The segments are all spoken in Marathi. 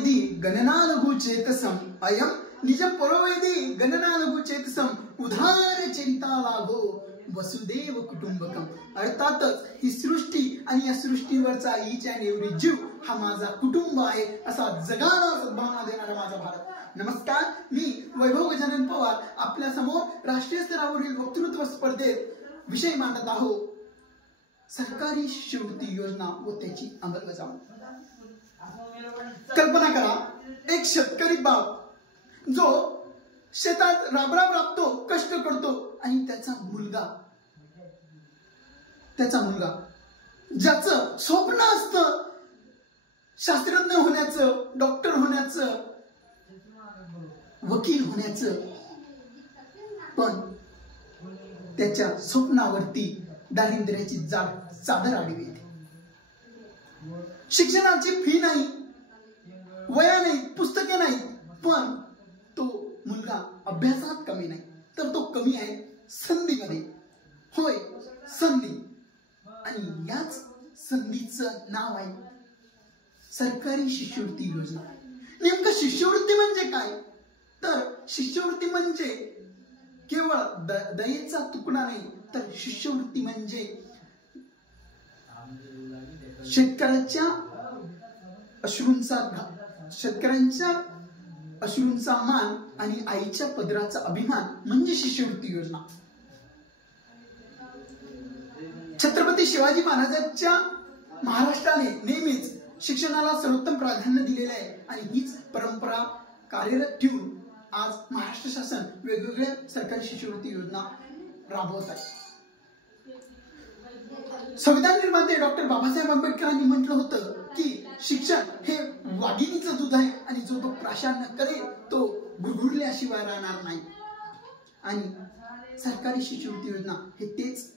परोवेदी गणनालघु चेतसम अयम निजम परोवेदी गणनालघु चेतसम उदार चरिता लाभो वसुदेव कुटुंबकम. अर्थातच ही सृष्टी आणि या सृष्टीवरचा ईच अँड एव्हरी जीव हा माझा कुटुंब आहे असा जगाला सद्भावना देणारा माझा भारत. नमस्कार, मी वैभव गजानन पवार आपल्या समोर राष्ट्रीय स्तरावरील वक्तृत्व स्पर्धेत विषय मांडत आहोत. सरकारी शिष्यवृत्ती योजना व त्याची अंमलबजावणी. कल्पना करा, एक शेतकरी बाप जो शेतात राबराब राबतो, कष्ट करतो आणि त्याचा मुलगा ज्याचं स्वप्न असतं शास्त्रज्ञ होण्याचं, डॉक्टर होण्याचं, वकील होण्याचं, पण त्याच्या स्वप्नावरती दारिद्र्याची चादर आडवी येते. शिक्षणाची फी नाही, वया नाही, पुस्तके नाही, पण तो मुलगा अभ्यासात कमी नाही तर तो कमी आहे संधीमध्ये. होय, संधी. आणि याच संधीचं नाव आहे सरकारी शिष्यवृत्ती योजना. नेमकं शिष्यवृत्ती म्हणजे काय? तर शिष्यवृत्ती म्हणजे केवळ दयेचा तुकडा नाही, तर शिष्यवृत्ती म्हणजे शेतकऱ्यांच्या अश्रूंचा मान आणि आईच्या पदराचा अभिमान म्हणजे शिष्यवृत्ती योजना. छत्रपती शिवाजी महाराजांच्या महाराष्ट्राने नेहमीच शिक्षणाला सर्वोत्तम प्राधान्य दिलेले आहे आणि हीच परंपरा कार्यरत ठेवून आज महाराष्ट्र शासन वेगवेगळ्या सरकारी शिष्यवृत्ती योजना राबवत आहे. संविधान निर्माते डॉक्टर बाबासाहेब आंबेडकरांनी म्हटलं होतं की शिक्षण हे वाघिणीचं दूध आहे आणि जो तो प्राशान्य करेल तो गुरगुरल्याशिवाय राहणार नाही. आणि सरकारी शिष्यवृत्ती योजना हे तेच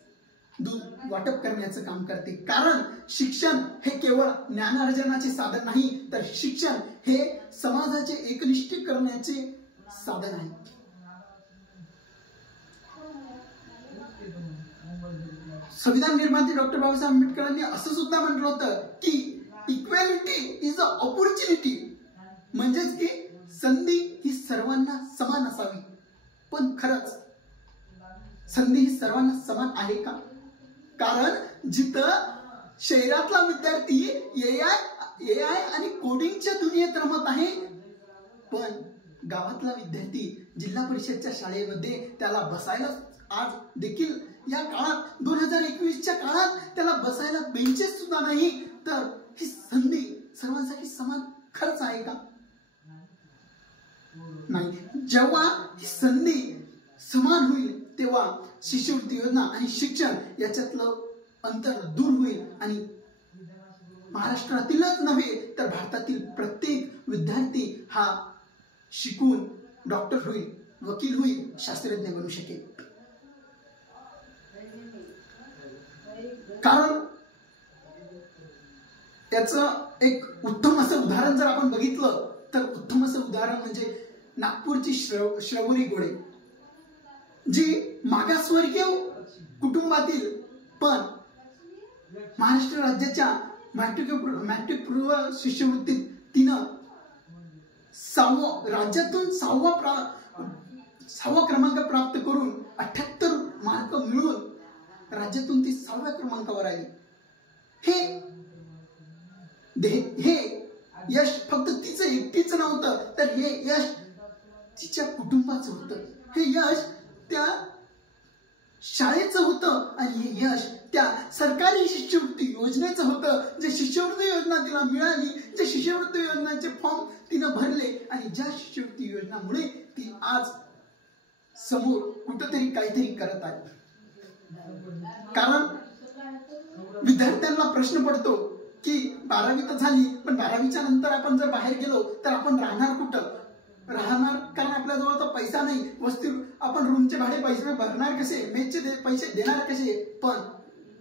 दूध वाटप करण्याचं काम करते. कारण शिक्षण हे केवळ ज्ञानार्जनाचे साधन नाही, तर शिक्षण हे समाजाचे एकनिष्ठ करण्याचे साधन आहे. संविधान निर्माते डॉक्टर बाबासाहेब आंबेडकरांनी असं सुद्धा म्हटलं होतं की इक्वॅलिटी इज अ ऑपॉर्च्युनिटी, म्हणजेच की संधी ही सर्वांना समान असावी. पण खरंच संधी ही सर्वांना समान आहे का? कारण जिथं शहरातला विद्यार्थी एआय आणि कोडिंगच्या दुनियेत रमत आहे, पण गावातला विद्यार्थी जिल्हा परिषदच्या शाळेमध्ये त्याला बसायला आज देखील या काळात 2021च्या काळात त्याला बसायला बेंचेस सुद्धा नाही. तर ही संधी सर्वांसाठी समान खरंच आहे का? नाही. जेव्हा ही संधी समान होईल तेव्हा शिष्यवृत्ती योजना आणि शिक्षण याच्यातलं अंतर दूर होईल आणि महाराष्ट्रातीलच नव्हे तर भारतातील प्रत्येक विद्यार्थी हा शिकून डॉक्टर होईल, वकील होईल, शास्त्रज्ञ बनू शकेल. कारण त्याचं एक उत्तम असं उदाहरण जर आपण बघितलं तर उत्तम असं उदाहरण म्हणजे नागपूरची श्रवरी गोळे, जी मागासवर्गीय कुटुंबातील पण महाराष्ट्र राज्याच्या मॅट्रिक पूर्व शिष्यवृत्तीत तिनं राज्यातून सहावा क्रमांक प्राप्त करून 78 मार्क मिळवून राज्यातून ती 6व्या क्रमांकावर आली. हे यश फक्त तिचं एकटीच नव्हतं, तर हे यश तिच्या कुटुंबाचं होतं. हे यश त्या शाळेचं होतं आणि हे यश त्या सरकारी शिष्यवृत्ती योजनेचं होतं. जे शिष्यवृत्ती योजना तिला मिळाली, जे शिष्यवृत्ती योजनेचे फॉर्म तिनं भरले आणि ज्या शिष्यवृत्ती योजनामुळे ती आज समोर कुठंतरी काहीतरी करत आहे. कारण विद्यार्थ्यांना प्रश्न पडतो की 12वी तर झाली, पण 12वीच्या नंतर आपण जर बाहेर गेलो तर आपण राहणार कुठं? कारण आपल्याजवळ तर पैसा नाही. वस्तू आपण रूमचे भाडे पैसे भरणार कसे, मेसचे पैसे देणार कसे? पण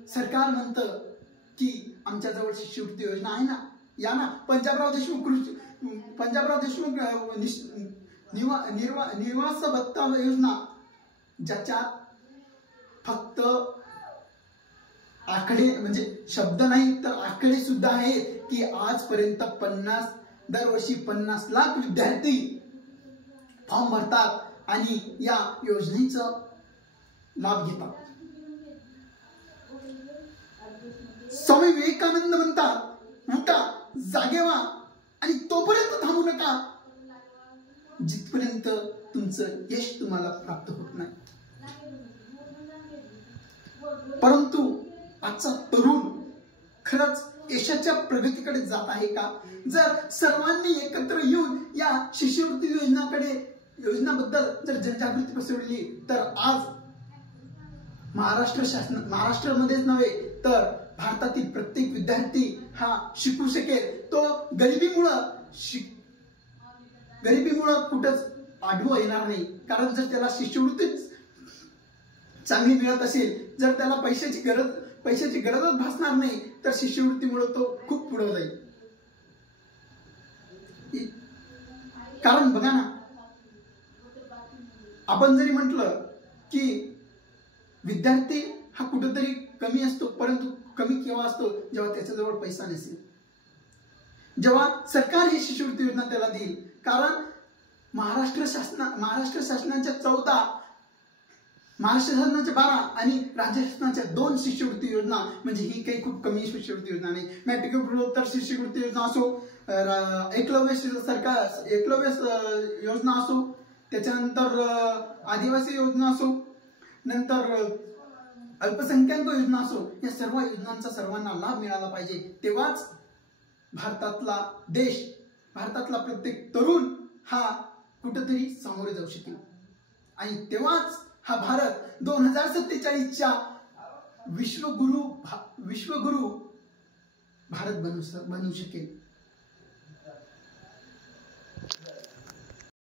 सरकार म्हणतं की आमच्याजवळ शिष्यवृत्ती योजना आहे ना, या ना. पंजाबराव देशमुख निवास भत्ता योजना, ज्याच्यात फक्त आकडे म्हणजे शब्द नाही तर आकडे सुद्धा आहेत की आजपर्यंत 50 दरवर्षी 50 लाख विद्यार्थी फॉर्म भरतात आणि या योजनेचा लाभ घेतात. स्वामी विवेकानंद म्हणतात, उठा, जागे व्हा आणि तोपर्यंत थांबू नका जिथपर्यंत तुमचं यश तुम्हाला प्राप्त होत नाही. परंतु आजचा तरुण खरंच यशाच्या प्रगतीकडे जात आहे का? जर सर्वांनी एकत्र येऊन या शिष्यवृत्ती योजनाबद्दल जर जनजागृती पसरवली तर आज महाराष्ट्रामध्येच नव्हे तर भारतातील प्रत्येक विद्यार्थी हा शिकू शकेल. तो गरिबीमुळं कुठंच आढळून येणार नाही. कारण जर त्याला शिष्यवृत्ती चांगली मिळत असेल, जर त्याला पैशाची गरजच भासणार नाही तर शिष्यवृत्तीमुळे तो खूप पुढे जाईल. कारण बघा ना, आपण जरी म्हटलं की विद्यार्थी हा कुठेतरी कमी असतो, परंतु कमी केव्हा असतो? जेव्हा त्याच्याजवळ पैसा नसेल, जेव्हा सरकार ही शिष्यवृत्ती योजना त्याला देईल. कारण महाराष्ट्र शासनाच्या 14, महाराष्ट्र शासनाच्या 12 आणि राज्य शासनाच्या 2 शिष्यवृत्ती योजना, म्हणजे ही काही खूप कमी शिष्यवृत्ती योजना नाही. मॅट्रिकोत्तर शिष्यवृत्ती योजना असो, एकलव्य योजना असो, त्याच्यानंतर आदिवासी योजना असो, नंतर अल्पसंख्याक योजना असो, या सर्व योजनांचा सर्वांना लाभ मिळाला पाहिजे. तेव्हाच भारतातला प्रत्येक तरुण हा कुठेतरी सामोरे जाऊ शकेल आणि तेव्हाच हा भारत 2047च्या विश्वगुरु भारत बनू शकेल.